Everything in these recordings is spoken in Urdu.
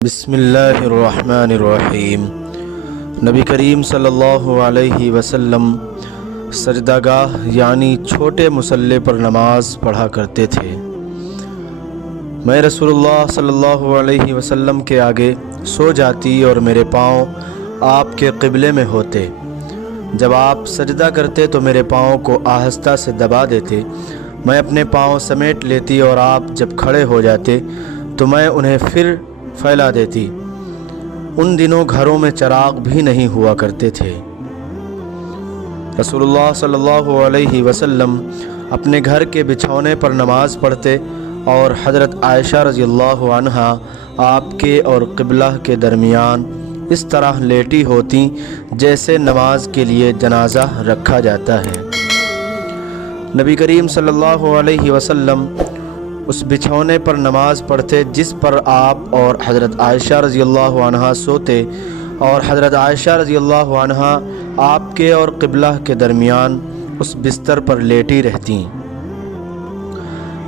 بسم اللہ الرحمن الرحیم۔ نبی کریم صلی اللہ علیہ وسلم سجدہ گاہ یعنی چھوٹے مصلی پر نماز پڑھا کرتے تھے۔ میں رسول اللہ صلی اللہ علیہ وسلم کے آگے سو جاتی اور میرے پاؤں آپ کے قبلے میں ہوتے۔ جب آپ سجدہ کرتے تو میرے پاؤں کو آہستہ سے دبا دیتے، میں اپنے پاؤں سمیٹ لیتی اور آپ جب کھڑے ہو جاتے تو میں انہیں پھر پھیلا دیتی۔ ان دنوں گھروں میں چراغ بھی نہیں ہوا کرتے تھے۔ رسول اللہ صلی اللہ علیہ وسلم اپنے گھر کے بچھونے پر نماز پڑھتے اور حضرت عائشہ رضی اللہ عنہا آپ کے اور قبلہ کے درمیان اس طرح لیٹی ہوتی جیسے نماز کے لیے جنازہ رکھا جاتا ہے۔ نبی کریم صلی اللہ علیہ وسلم اس بچھونے پر نماز پڑھتے جس پر آپ اور حضرت عائشہ رضی اللہ عنہا سوتے، اور حضرت عائشہ رضی اللہ عنہا آپ کے اور قبلہ کے درمیان اس بستر پر لیٹی رہتیں۔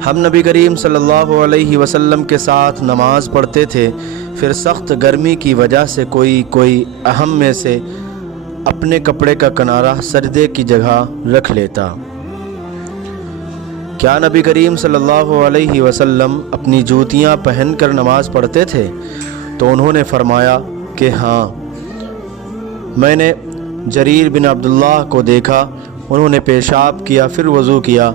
ہم نبی کریم صلی اللہ علیہ وسلم کے ساتھ نماز پڑھتے تھے، پھر سخت گرمی کی وجہ سے کوئی اہم میں سے اپنے کپڑے کا کنارہ سجدے کی جگہ رکھ لیتا۔ کیا نبی کریم صلی اللہ علیہ وسلم اپنی جوتیاں پہن کر نماز پڑھتے تھے؟ تو انہوں نے فرمایا کہ ہاں، میں نے جریر بن عبداللہ کو دیکھا، انہوں نے پیشاب کیا، پھر وضو کیا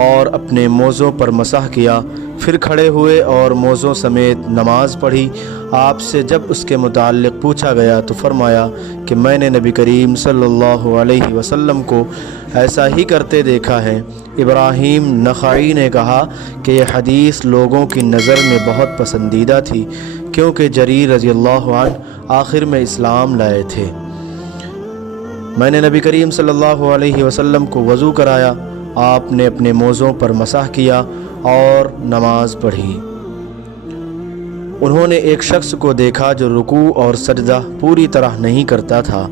اور اپنے موزوں پر مسح کیا، پھر کھڑے ہوئے اور موزوں سمیت نماز پڑھی۔ آپ سے جب اس کے متعلق پوچھا گیا تو فرمایا کہ میں نے نبی کریم صلی اللہ علیہ وسلم کو ایسا ہی کرتے دیکھا ہے۔ ابراہیم نخعی نے کہا کہ یہ حدیث لوگوں کی نظر میں بہت پسندیدہ تھی کیونکہ جریر رضی اللہ عنہ آخر میں اسلام لائے تھے۔ میں نے نبی کریم صلی اللہ علیہ وسلم کو وضو کرایا، آپ نے اپنے موزوں پر مسح کیا اور نماز پڑھی۔ انہوں نے ایک شخص کو دیکھا جو رکوع اور سجدہ پوری طرح نہیں کرتا تھا۔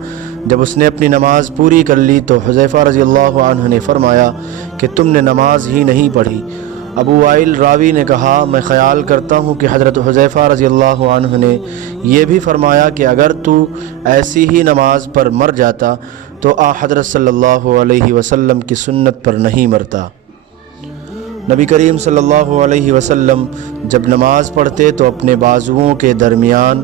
جب اس نے اپنی نماز پوری کر لی تو حذیفہ رضی اللہ عنہ نے فرمایا کہ تم نے نماز ہی نہیں پڑھی۔ ابو وائل راوی نے کہا، میں خیال کرتا ہوں کہ حضرت حذیفہ رضی اللہ عنہ نے یہ بھی فرمایا کہ اگر تو ایسی ہی نماز پر مر جاتا تو حضرت صلی اللہ علیہ وسلم کی سنت پر نہیں مرتا۔ نبی کریم صلی اللہ علیہ وسلم جب نماز پڑھتے تو اپنے بازوؤں کے درمیان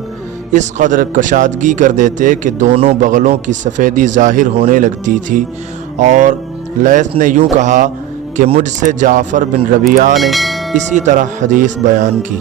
اس قدر کشادگی کر دیتے کہ دونوں بغلوں کی سفیدی ظاہر ہونے لگتی تھی، اور لیث نے یوں کہا کہ مجھ سے جعفر بن ربیعہ نے اسی طرح حدیث بیان کی۔